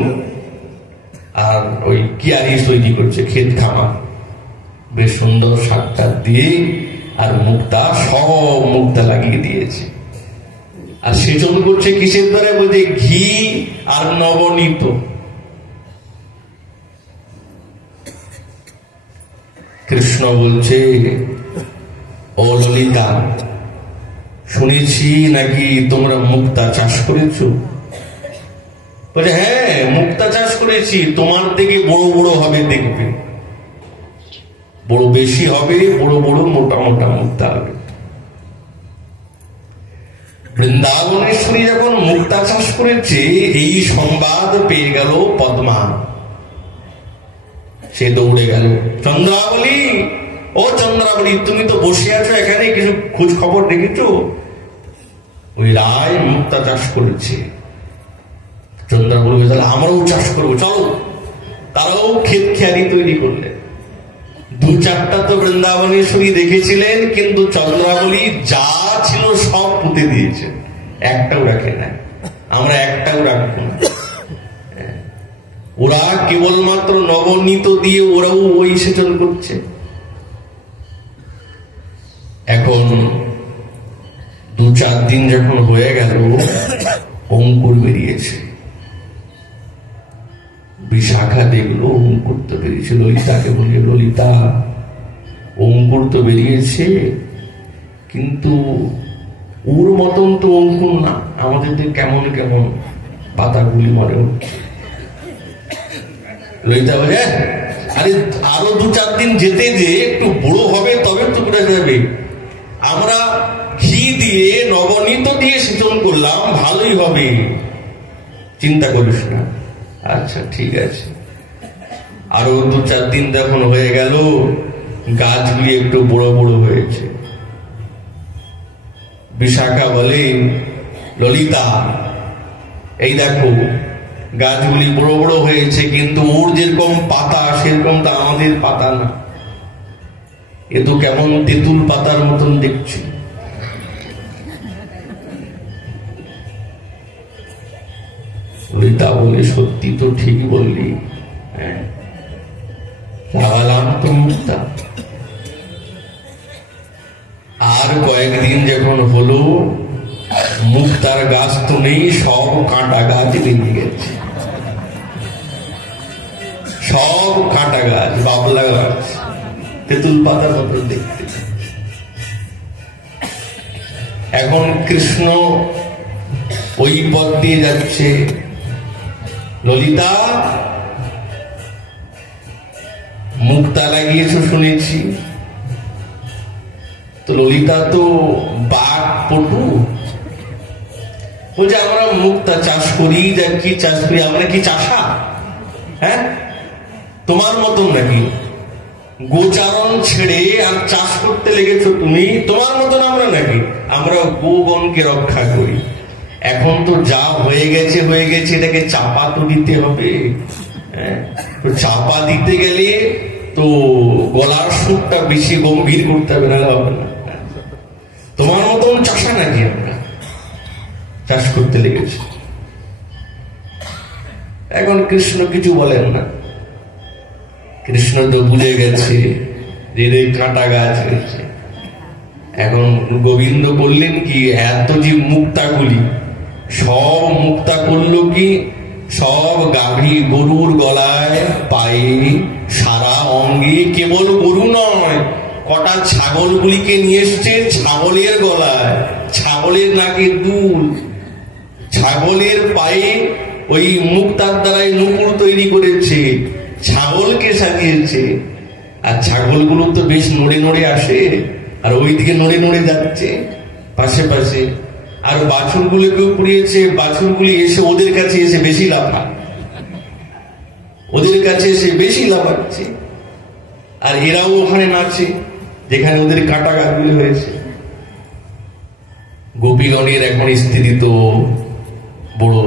আর ওই কিয়ারি তৈরি করছে, ক্ষেত খামার, বেশ সুন্দর সাতটা দিয়ে, আর মুক্তা সব মুক্তা লাগিয়ে দিয়েছে। আর সেচন করছে কিসের দ্বারা? বলছে ঘি আর নবনীত। কৃষ্ণ বলছে, ও ললিতা, শুনেছি নাকি তোমরা মুক্তা চাষ করেছো? বলে, হ্যাঁ মুক্তা চাষ করেছি, তোমার থেকে বড় বড় হবে, দেখবে বড় বেশি হবে, বড় বড় মোটা মোটা মুক্তা হবে। বৃন্দাবনেশ্বরী যখন মুক্তা চাষ করেছে, এই সংবাদ পেয়ে গেল পদ্মা। সে দৌড়ে গেল, চন্দ্রাবলী, ও চন্দ্রাবলী, তুমি তো বসে আছো এখানে, কিছু খোঁজ খবর রেখেছো? ওই রায় মুক্তা চাষ করেছে। চন্দ্রাবলী, তাহলে আমরাও চাষ করবো, চলো। তারাও ক্ষেত খেয়ারি তৈরি করলেন। 2-4টা তো বৃন্দাবনেশ্বরী দেখেছিলেন, কিন্তু চন্দ্রাবলী যা ছিল সব পুঁতে দিয়েছেন, একটাও রাখে না। আমরা একটাও রাখবো না। ওরা কেবলমাত্র নবনীত দিয়ে ওরাও ওই সেচন করছে। এখন 2-4 দিন যখন হয়ে গেল, অঙ্কুর বেরিয়েছে। বিশাখা দেখলো অঙ্কুর তো বেরিয়েছে, ললিতাকে বলে, ললিতা, অঙ্কুর তো বেরিয়েছে, কিন্তু ওর মতন তো অঙ্কুর না, আমাদের তো কেমন কেমন পাতাগুলি মরে উঠছে। ললিতা বলে, আরে আরো 2-4 দিন যেতে যে একটু বড় হবে, তবে টুকরা যাবে। আমরা ঘি দিয়ে নবনীত দিয়ে সেচন করলাম, ভালোই হবে, চিন্তা করিস না। আচ্ছা ঠিক আছে। আরো 2-4 দিন যখন হয়ে গেল, গাছগুলি একটু বড় বড় হয়েছে। বিশাখা বলে, ললিতা এই দেখো গাছগুলি বড় বড় হয়েছে, কিন্তু ওর যেরকম পাতা সেরকম তো আমাদের পাতা না, এ তো কেমন তেঁতুল পাতার মতন দেখছি। ললিতা বলে, সত্যি তো ঠিক বললি, লাগালাম তো মুক্তা। আর কয়েকদিন যখন হলো, মুক্তার গাছ তো নেই, সব কাঁটা গাছ বেরিয়ে গেছে, সব কাঁটা গাছ, বাবলা গাছ, তেঁতুল পাতার মতো দেখতে। এখন কৃষ্ণ ওই পথ দিয়ে যাচ্ছে। ললিতা মুক্তা লাগিয়েছো শুনেছি, তো ললিতা তো বাঘ পটু, বলছে আমরা মুক্তা চাষ করি, কি চাষ করি, আমরা কি চাষা? হ্যাঁ, তোমার মতন নাকি গোচারণ ছেড়ে আর চাষ করতে লেগেছো তুমি? তোমার মতন আমরা নাকি? আমরা গোবনকে রক্ষা করি। এখন তো যা হয়ে গেছে হয়ে গেছে, এটাকে চাপা তো দিতে হবে। তো চাপা দিতে গেলে তো গলার সুরটা বেশি গম্ভীর করতে হবে, না হবে না। তোমার মতন চাষা নাকি আমরা চাষ করতে লেগেছি? এখন কৃষ্ণ কিছু বলেন না। কৃষ্ণ তো বুঝে গেছে যে কাঁটা গাছ হয়েছে। এখন গোবিন্দ বললেন কি, এত যে মুক্তাগুলি সব মুক্তা করলো কি, সব গাভী গরুর গলায়, পায়ে, সারা অঙ্গে, কেবল গরু নয়, কটা ছাগলগুলিকে নিয়ে এসছে ছাগলের গলায়, ছাগলের নাকে দুল, ছাগলের পায়ে ওই মুক্তার দ্বারাই নুপুর তৈরি করেছে, ছাগলকে সাজিয়েছে। আর ছাগলগুলো তো বেশ নড়ে নড়ে আসে, আর ওইদিকে নড়ে নড়ে যাচ্ছে পাশে পাশে। আর বাছুরগুলোকেও পুড়িয়েছে, বাছুরগুলি এসে ওদের কাছে এসে বেশি লাফায়, ওদের কাছে এসে বেশি লাফাচ্ছে। আর এরাও ওখানে নাচে যেখানে ওদের কাঁটা গাছগুলি হয়েছে। গোপীগণের এখন স্থিতি তো বড়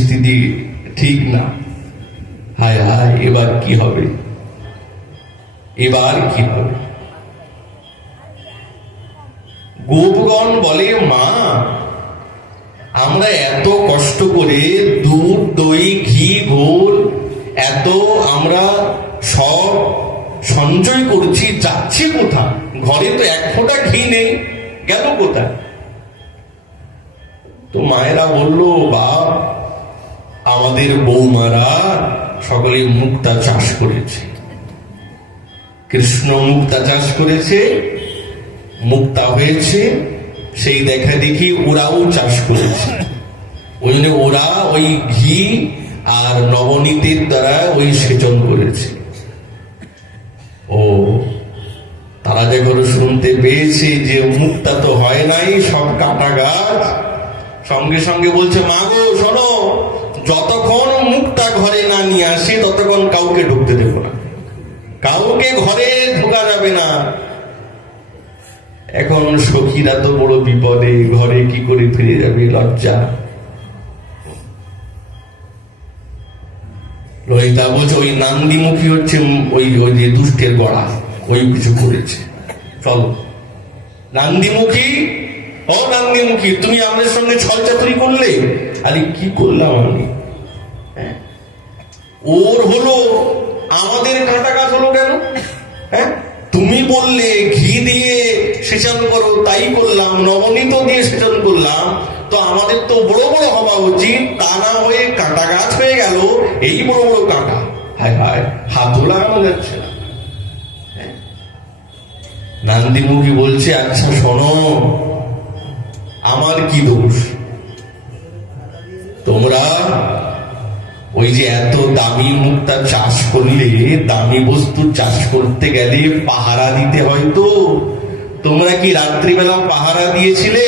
স্থিতি ঠিক না। হায় হায়, এবার কি হবে, এবার কি হবে? গোপগণ বলে, মা আমরা এত কষ্ট করে দুধ, দই, ঘি, ঘোল এত আমরা সব সঞ্চয় করছি, যাচ্ছে কোথা? ঘরে তো এক ফোঁটা ঘি নেই, গেল কোথায়? তো মায়েরা বলল, বাপ আমাদের বৌমারা সকলে মুক্তা চাষ করেছে, কৃষ্ণ মুক্তা চাষ করেছে, মুক্তা হয়েছে, সেই দেখা দেখি ওরাও চাষ করেছে। ওই জন্য ওরা ওই ঘি আর নবনীতের দ্বারা ওই সেচন করেছে। ও তারা যখন শুনতে পেয়েছে যে মুক্তা তো হয় নাই, সব কাটা গাছ, সঙ্গে সঙ্গে বলছে, মা গো শোনো, যতক্ষণ মুক্তা ঘরে না নিয়ে আসি ততক্ষণ কাউকে ঢুকতে দেব না, কাউকে ঘরে ঢোকা যাবে না। এখন সখীরা তো বড় বিপদে, ঘরে কি করে ফিরে যাবে, লজ্জা। ললিতা বলছে, ওই নান্দিমুখী হচ্ছে ওই ওই যে দুষ্টের গড়া, ওই কিছু করেছে, চলো। নান্দিমুখী, ও নান্দিমুখী, তুমি আমাদের সঙ্গে ছলচাতুরি করলে। আরে কি করলাম আমি? ওর হলো, আমাদের কাঁটা গাছ হলো কেন? হ্যাঁ, তুমি বললে ঘি দিয়ে সেচন করো, তাই করলাম, নবনীত দিয়ে সেচন করলাম, তো আমাদের তো বড় বড় হওয়া উচিত, তা না হয়ে কাঁটা গাছ হয়ে গেল, এই বড় বড় কাঁটা। হায় হায়, হাতও লাগানো যাচ্ছে না। নান্দিমুখী বলছে, আচ্ছা শোনো, আমার কি দোষ? তোমরা ওই যে এত দামি মুক্তা চাষ করলে, দামি বস্তু চাষ করতে গেলে পাহারা দিতে হয় তো। তোমরা কি রাত্রিবেলা পাহারা দিয়েছিলে?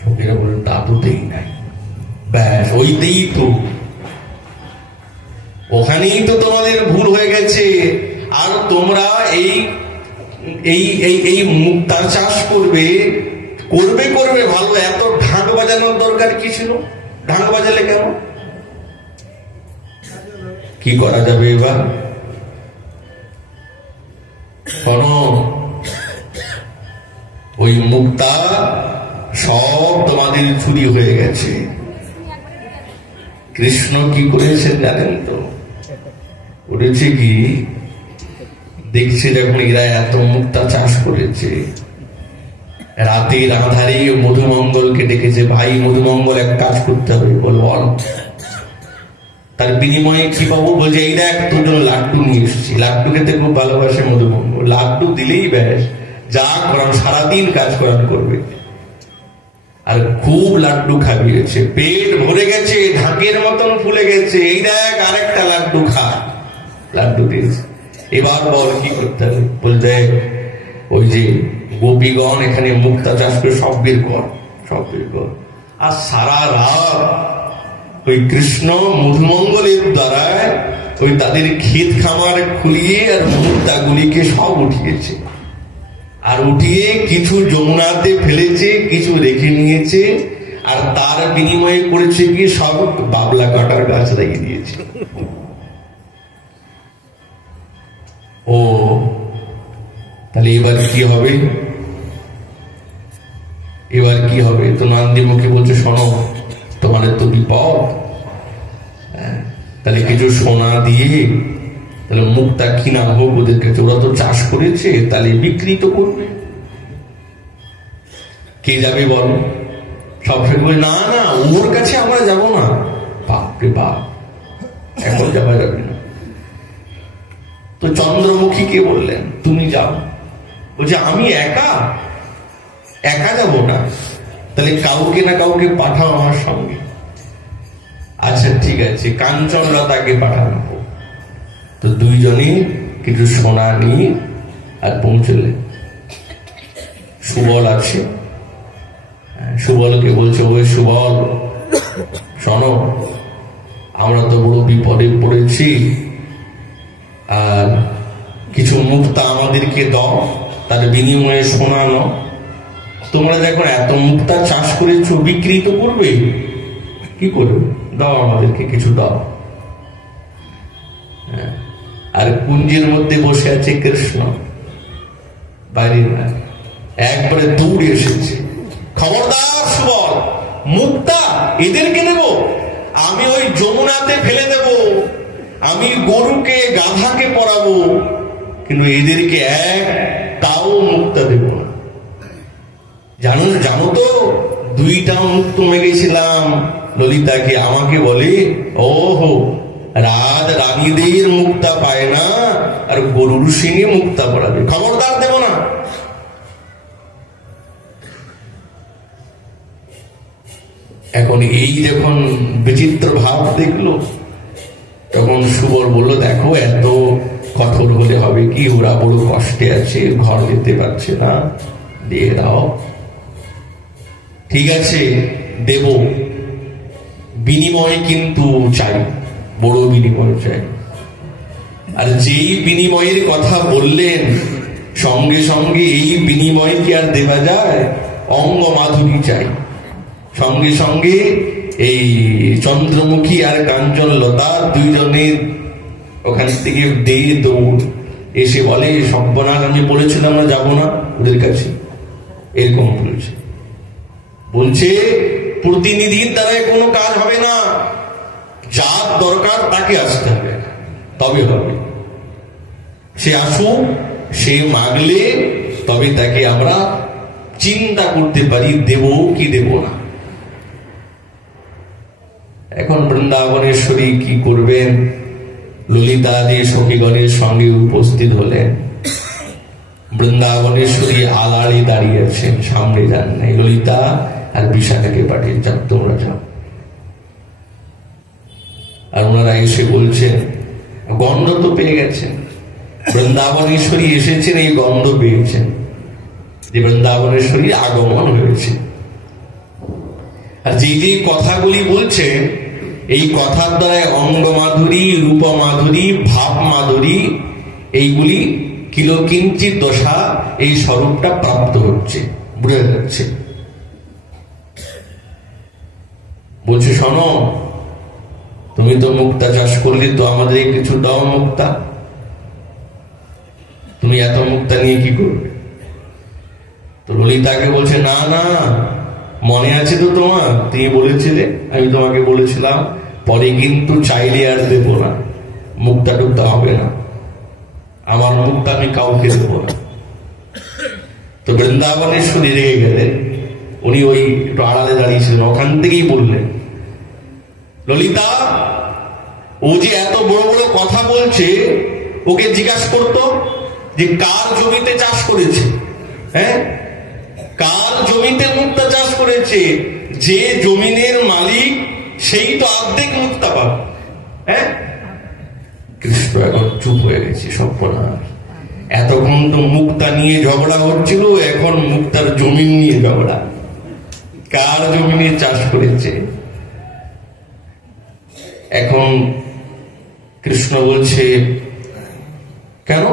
সঙ্গীরা বললেন তা তো দেই নাই। ব্যাস, ওইতেই তো, ওখানেই তো তোমাদের ভুল হয়ে গেছে। আর তোমরা এই এই এই এই মুক্তার চাষ করবে করবে করবে ভালো, এত ঢাক বাজানোর দরকার কি ছিল? ঢাক বাজালে কেন? কি করা যাবে এবার? শোনো, ওই মুক্তা সব তোমাদের চুরি হয়ে গেছে। কৃষ্ণ কি করেছেন জানেন তো? করেছে কি, দেখছে যখন এরা এত মুক্তা চাষ করেছে, রাতের আধারে মধুমঙ্গলকে ডেকেছে, ভাই মধুমঙ্গল এক কাজ করতে হবে, বল। তার বিনিময়ে কি পাবো? বলছে এই দেখ তোর জন্য লাড্ডু নিয়ে এসেছি। লাড্ডু খেতে খুব ভালোবাসে মধুমঙ্গল। লাড্ডু দিলেই ব্যাস, যা করান সারাদিন কাজ করান করবে। আর খুব লাড্ডু খাইয়েছে, পেট ভরে গেছে, ঢাকের মতন ফুলে গেছে। এই দেখ আরেকটা লাড্ডু খা। লাড্ডু দিয়েছে। এবার বল কি করতে হবে? বলতে ওই যে গোপীগণ এখানে মুক্তা চাষ করে সব বের কর। আর সারা রাত ওই কৃষ্ণ মধুমঙ্গলের দ্বারা ওই তাদের ক্ষেত খামার খুলিয়ে আর মুক্তাগুলিকে সব উঠিয়েছে। আর উঠিয়ে কিছু যমুনাতে ফেলেছে, কিছু রেখে নিয়েছে। আর তার বিনিময়ে করেছে কি, সব বাবলা কাটার গাছ রেখে দিয়েছে। ও তাহলে এবার কি হবে? এবার কি হবে? তো নন্দীমুখী বলছে শোনো, তোমাদের তো বিপদ। তাহলে কিছু সোনা দিয়ে তাহলে মুক্তা কিনা হোক ওদের কাছে, ওরা তো চাষ করেছে, তাহলে বিক্রি তো করবে। কে যাবে বলো? সব বলে না না, ওর কাছে আমরা যাব না। বাপরে বাপ, এখন যাওয়া যাবে না। তো চন্দ্রমুখীকে বললেন তুমি যাও। বলছে আমি একা যাব না, তাহলে কাউকে না কাউকে পাঠাও আমার সঙ্গে। আচ্ছা ঠিক আছে, কাঞ্চনলতাকে পাঠানো হোক। তো দুইজনই কিছু সোনা নিয়ে আর পৌঁছলেন। সুবল আছে, সুবলকে বলছে ওই সুবল শোনো, আমরা তো বড় বিপদে পড়েছি, আর কিছু মুক্তা আমাদেরকে দাও, তার বিনিময়ে সোনা নাও। তোমরা দেখো এত মুক্তা চাষ করেছো, বিক্রি তো করবে, কি করবে? দাও আমাদেরকে কিছু দাও। আর কুঞ্জের মধ্যে বসে আছে কৃষ্ণ, বাইরে না, একবারে দৌড়ে এসেছে। খবরদার সুবল, মুক্তা এদেরকে দেব? আমি ওই যমুনাতে ফেলে দেব, আমি গরুকে গাধাকে পরাবো, কিন্তু এদেরকে একটাও মুক্তা দেব না। জানো তো, 2টা মুক্ত মেগেছিলাম ললিতাকে। আমাকে বলে ওহো, রাজ রানীদের মুক্তা পায় না, আর গরুর সিংহে মুক্তা পড়াবে। খবরদার দেব না। এখন এই যখন বিচিত্র ভাব দেখলো, তখন সুবল বলল দেখো এত কঠোর হলে হবে কি, ওরা বড় কষ্টে আছে, ঘর যেতে পারছে না, দিয়ে দাও। ঠিক আছে দেব, বিনিময় কিন্তু চাই, বড় বিনিময় চাই। আর যেই বিনিময়ের কথা বললেন, সঙ্গে সঙ্গে এই বিনিময় কি আর দেওয়া যায়? অঙ্গ মাধুরী চাই। সঙ্গে সঙ্গে এই চন্দ্রমুখী আর কাঞ্চনলতা দুইজনের ওখান থেকে দিয়ে দৌড় এসে বলে সব্যনাশ, আমি বলেছিলাম আমরা যাবো না ওদের কাছে, এরকম বলছে প্রতিনিধির দ্বারাই কোনো কাজ হবে না, যার দরকার তাকে আসতে হবে, তবে হবে। সে আসুক, সে মাগলে তবে তাকে আমরা চিন্তা করতে পারি দেব কি দেব না। এখন বৃন্দাবনেশ্বরী কি করবেন? ললিতা আদি সখীগণের সঙ্গে উপস্থিত হলেন। বৃন্দাবনেশ্বরী আলাড়ে দাঁড়িয়ে আছেন, সামনে যান নাই। ললিতা আর বিশাখাকে পাঠিয়ে যাও, তোমরা যাও। আর ওনারা এসে বলছেন, গন্ধ তো পেয়ে গেছেন, বৃন্দাবনেশ্বরী এসেছেন, এই গন্ধ পেয়েছেন যে বৃন্দাবনেশ্বরী আগমন হয়েছে। আর যে যে কথাগুলি বলছেন, এই কথার দ্বারা অঙ্গ মাধুরী, রূপ মাধুরী, ভাব মাধুরী, এইগুলি কিলকিঞ্চিত দশা, এই স্বরূপটা প্রাপ্ত হচ্ছে, বুঝে যাচ্ছে। বলছে, শোনো, তুমি তো মুক্তা চাষ করলে, তো আমাদের কিছু দাও মুক্তা। তুমি এত মুক্তা নিয়ে কি করবে? তো ললিতাকে বলছে, না না, মনে আছে তো তোমার, তুমি বলেছিলে, আমি তোমাকে বলেছিলাম পরে কিন্তু চাইলে আর দেবো না, মুক্তা টুক্তা হবে না, আমার মুক্তা আমি কাউকে দেবো না। তো বৃন্দাবনেশ্বরী রেগে গেলেন, উনি ওই একটু আড়ালে দাঁড়িয়েছিলেন, ওখান থেকেই বললেন, ললিতা, ও যে এত বড় বড় কথা বলছে, ওকে জিজ্ঞাসা করতো যে কার জমিতে চাষ করেছে, হ্যাঁ, কার জমিতে মুক্তা চাষ করেছে, যে জমিনের মালিক সেই তো অর্ধেক মুক্তা পাবে। হ্যাঁ, কৃষ্ণ এখন চুপ হয়ে গেছে, সর্বনাশ, এতক্ষণ তো মুক্তা নিয়ে ঝগড়া হচ্ছিল, এখন মুক্তার জমিন নিয়ে ঝগড়া, কার জমিনে চাষ করেছে। এখন কৃষ্ণ বলছে, কেন,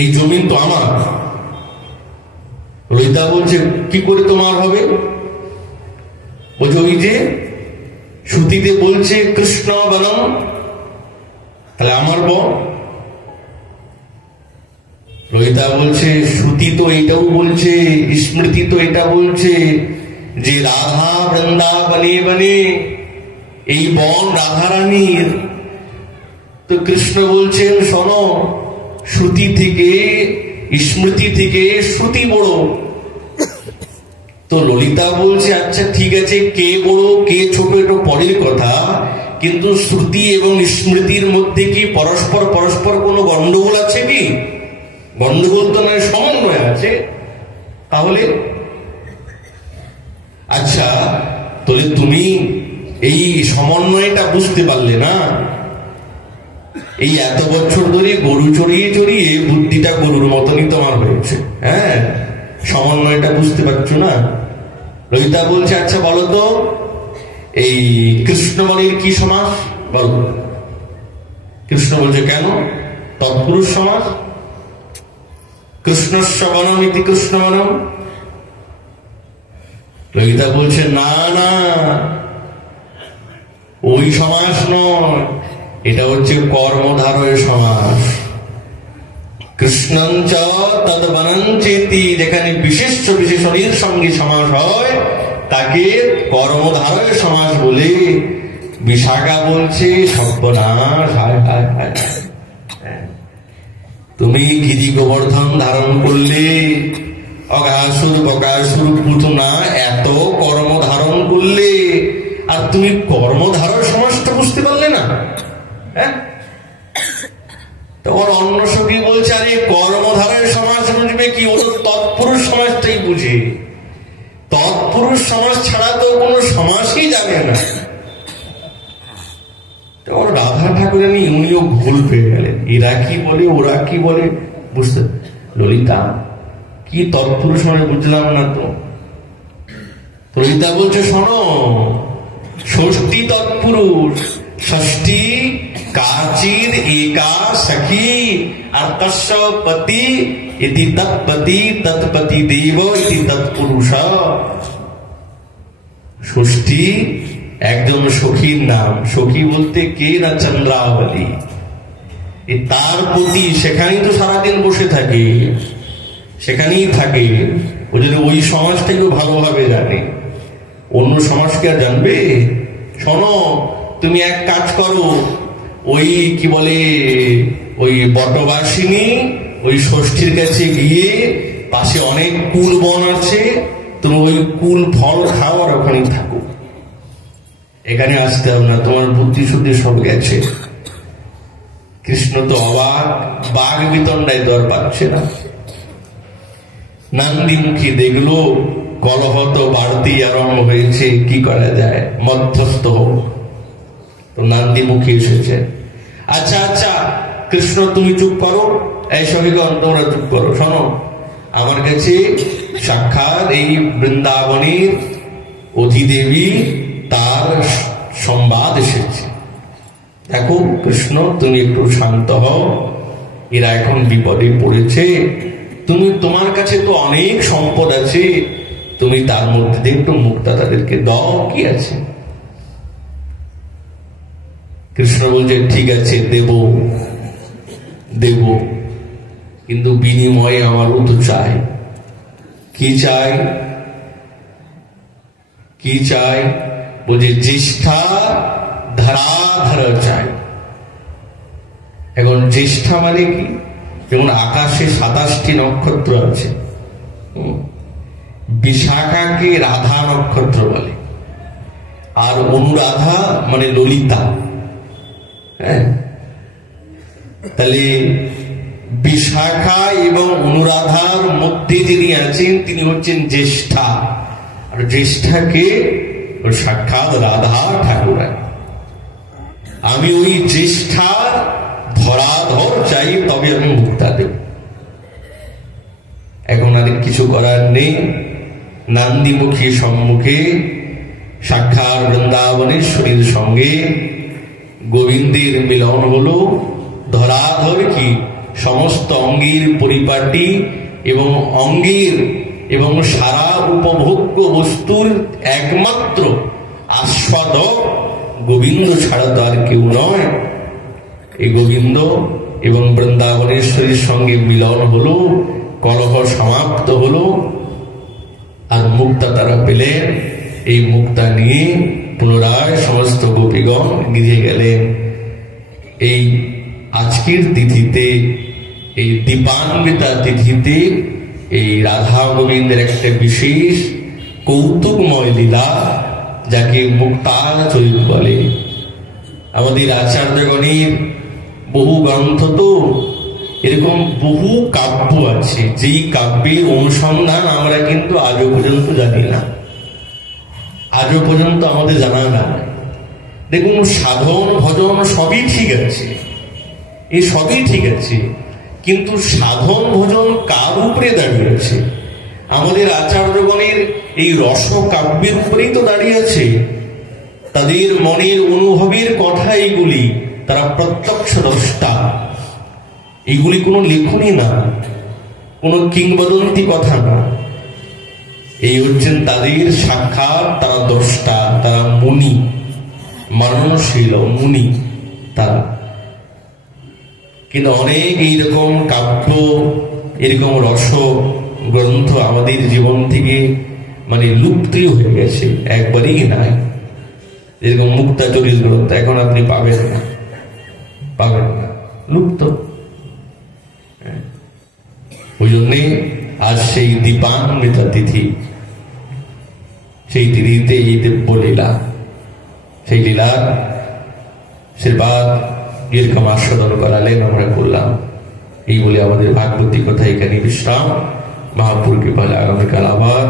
এই জমিন তো আমার। ললিতা বলছে, কি করে তোমার হবে? বলছে, ওই যে শ্রুতিতে বলছে কৃষ্ণ বনম, তাহলে আমার বন। ললিতা বলছে, শ্রুতি তো এটাও বলছে, স্মৃতি তো এটা বলছে যে রাধা বৃন্দাবনে বনে, এই বন রাধারানীর। তো কৃষ্ণ বলছেন, শোনো, শ্রুতি থেকে, স্মৃতি থেকে শ্রুতি বড়। তো ললিতা বলছে, আচ্ছা ঠিক আছে, কে বড় কে ছোট এটা পরের কথা, কিন্তু শ্রুতি এবং স্মৃতির মধ্যে কি পরস্পর পরস্পর কোনো গন্ডগোল আছে কি? গন্ডগোল তো নয়, সমন্বয় আছে। তাহলে আচ্ছা, তাহলে তুমি এই সমন্বয়টা বুঝতে পারলে না? এই এত বছর ধরে গরু চড়িয়ে চড়িয়ে বুদ্ধিটা গরুর মতনই তোমার হয়েছে, হ্যাঁ, সমন্বয়টা বুঝতে পারছো না। ললিতা বলছে, আচ্ছা বলো তো, এই কৃষ্ণমণির কি সমাস বলো? কৃষ্ণ বলছে, কেন, তৎপুরুষ সমাস, কৃষ্ণস্য বনম ইতি কৃষ্ণ বনম। ললিতা বলছে, না না, ওই সমাস নয়, এটা হচ্ছে কর্মধারয় সমাস। কৃষ্ণঞ্চ তদ বনঞ্চেতি, যেখানে বিশেষ্য বিশেষণের সঙ্গে সমাস হয় তাকে কর্মধারয় সমাস বলে। বিশাখা বলছে, সর্বনাশ, হায় হায় হায়, তুমি গিরি গোবর্ধন ধারণ করলে, অগাসুর বকাসুর পুতনা এত কর্ম ধারণ করলে, আর তুমি কর্মধারয় সমাজটা বুঝতে পারলে না? হ্যাঁ, তখন অন্য সখী বলছে, আরে কর্মধারয় সমাজ বুঝবে কি, ও তো তৎপুরুষ সমাজটাই বুঝে, তৎপুরুষ সমাজ ছাড়া তো কোনো সমাজই জানে না। তখন রাধা ঠাকুরানী উনিও ভুল পেয়ে গেলেন, এরা কি বলে ওরা কি বলে বুঝতে। ললিতা, কি তৎপুরুষ মানে বুঝলাম না তো। ললিতা বলছে, শোনো, ষষ্ঠী তৎপুরুষ, ষষ্ঠী কাচির একা সখী, আর তস্য পতি ইতি তৎপতি, তৎপতি দেব ইতি তৎপুরুষ। ষষ্ঠী একজন সখীর নাম, সখী বলতে কে না, চন্দ্রাবলী, তার প্রতি সেখানেই তো সারাদিন বসে থাকে, সেখানেই থাকে। ও যদি ওই সমাজটাকে ভালোভাবে জানে, অন্য সমাজকে আর জানবে? শোনো, তুমি এক কাজ করো, ওই কি বলে, ওই বটবাসিনী, ওই ষষ্ঠীর কাছে গিয়ে, পাশে অনেক কুল বন আছে, তুমি ওই কুল ফল খাও আর ওখানেই থাকো, এখানে আসতে হবে না, তোমার বুদ্ধি শুদ্ধি সব গেছে। কৃষ্ণ তো অবাক, বাঘ বিতণ্ডায় দর পাচ্ছে না। নান্দিমুখী দেখলো কলহ তো বাড়তি আরম্ভ হয়েছে, কি করা যায়, মধ্যস্থ হোক। তো নান্দিমুখী এসেছে, আচ্ছা আচ্ছা কৃষ্ণ তুমি চুপ করো, এই সখীগণ তোমরা চুপ করো, শোনো আমার কাছে সাক্ষাৎ এই বৃন্দাবনের অধিদেবী তার সংবাদ এসেছে। দেখো কৃষ্ণ তুমি একটু শান্ত হও, এরা এখন বিপদে পড়েছে, তুমি তোমার কাছে তো অনেক সম্পদ আছে, তুমি তার মধ্যে দিয়ে একটু মুক্তা তাদেরকে দাও, কি আছে? কৃষ্ণ বলছে ঠিক আছে দেব দেব, কিন্তু বিনিময়ে আমারও তো চাই। কি চাই? কি চাই? বলছে জ্যেষ্ঠা ধারাধার চাই। এখন জ্যেষ্ঠা মানে কি? যেমন আকাশে 27টি নক্ষত্র আছে, বিশাখাকে রাধা নক্ষত্র বলে, আর অনুরাধা মানে ললিতা। হ্যাঁ, তাহলে বিশাখা এবং অনুরাধার মধ্যে যিনি আছেন তিনি হচ্ছেন জ্যেষ্ঠা, আর জ্যেষ্ঠাকে সাক্ষাৎ রাধা ঠাকুর। আমি ওই জ্যেষ্ঠার ধরাধর চাই, তবে আমি মুক্তা দেব। এখন আর কিছু করার নেই, নান্দিমুখী সম্মুখে সাক্ষাৎ বৃন্দাবনেশ্বরীর সঙ্গে গোবিন্দের মিলন হলো। ধরাধর কি সমস্ত অঙ্গের পরিপাটি এবং অঙ্গের এবং সারা উপভোগ্য বস্তুর একমাত্র আস্বাদক গোবিন্দ ছাড়া তো আর কেউ নয়। এই গোবিন্দ এবং বৃন্দাবনেশ্বরীর সঙ্গে মিলন হলো, কলহ সমাপ্ত হলো, আর মুক্তা তারা পেলেন। এই মুক্তা নিয়ে পুনরায় সমস্ত গোপীগণ গিয়ে গেলেন। এই আজকের তিথিতে, এই দীপান্বিতা তিথিতে এই রাধা গোবিন্দের একটা বিশেষ কৌতুকময় লীলা, যাকে মুক্তাচরিত বলে। আমাদের আচার্যগণের বহু গ্রন্থ, তো এরকম বহু কাব্য আছে, যেই কাব্যের অনুসন্ধান আমরা কিন্তু আজও পর্যন্ত জানি না, আজও পর্যন্ত আমাদের জানা না। দেখুন সাধন ভজন সবই ঠিক আছে, এই সবই ঠিক আছে, কিন্তু সাধন ভজন কার উপরে দাঁড়িয়ে আছে? আমাদের আচার্যগণের এই রস কাব্যের উপরেই তো দাঁড়িয়ে আছে। তাদের মনের অনুভবের কথা এইগুলি, তারা প্রত্যক্ষ দ্রষ্টা। এইগুলি কোনো লেখনী না, কোনো কিংবদন্তি কথা না। এই হচ্ছেন তাদের সাক্ষাৎ, তারা দ্রষ্টা, তারা মুনি, মননশীল মুনি তারা। কিন্তু অনেক এইরকম কাব্য, এরকম রস গ্রন্থ আমাদের জীবন থেকে মানে লুপ্তই হয়ে গেছে, একবারেই নাই। এরকম মুক্তাচরিত গ্রন্থ এখন আপনি পাবেন না, পাবেন না, লুপ্ত। ওই জন্যে আজ সেই দীপান্বিতা তিথি, সেই তিথিতে এই দিব্য লীলা, সেই লীলার আশীর্বাদ এরকম আস্বাদন করালেন, আমরা করলাম। এই বলে আমাদের ভাগবতী কথা এখানে বিশ্রাম। মহাপুর কৃপায় আগামীকাল আবার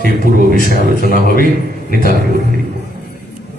সেই পূর্ব বিষয়ে আলোচনা হবে। নিতাই।